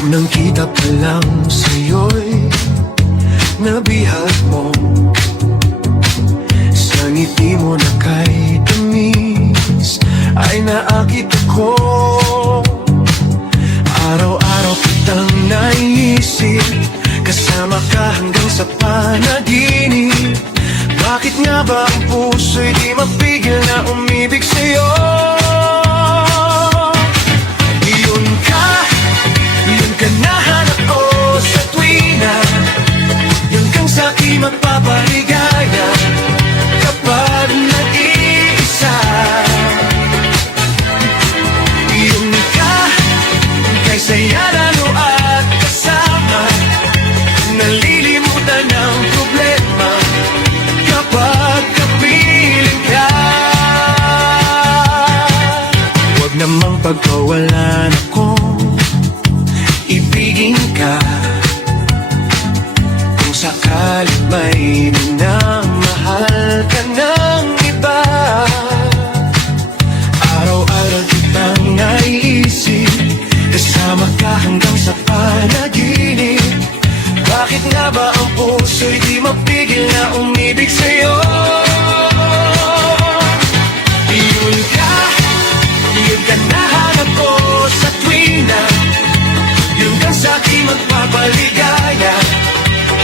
Unang kita pa lang sa'yo'y nabihag mo. Sa ngiti mo na kay tamis ay naakit ako. Araw-araw kitang naiisip, kasama ka hanggang sa panaginip. Bakit nga ba ang puso'y di mapigil na umibig sa'yo? Yun ka nahanap ko sa tuwina, yun kang sa'kin magpapaligaya kapag nag-iisa. Yun ka, kay saya lalo at kasama, nalilimutan ng problema kapag kapiling ka. Huwag namang pagkawalan ako, ibigin ka. Kung sakaling may minamahal ka ng iba, araw-araw kitang naiisip, kasama ka hanggang sa panaginip. Bakit nga ba ang puso'y di mapigil na umibig sa'yo? Yun ka nahanap ko sa tuwina, yun kang sa'kin magpapaligaya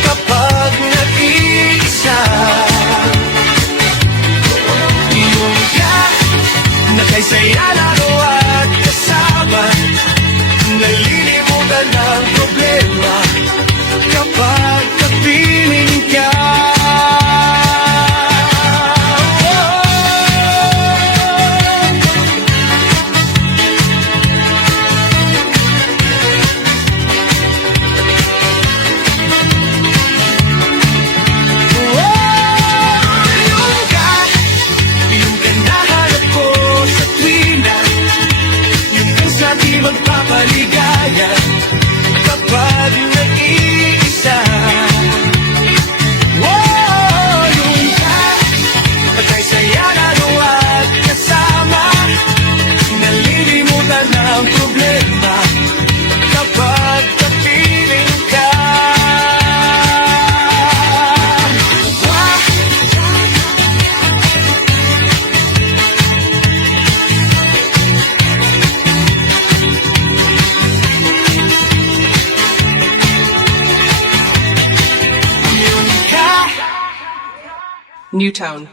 kapag nag-iisa. Yun ka, na kay saya lalo at kasama, nalilimutan ng problema kapag kapiling ka. Magpapaligaya kapag nag-iisa. Yun ka, kay saya lalo at kasama, nalilimutan ng problema kapag kapiling ka. Newtown.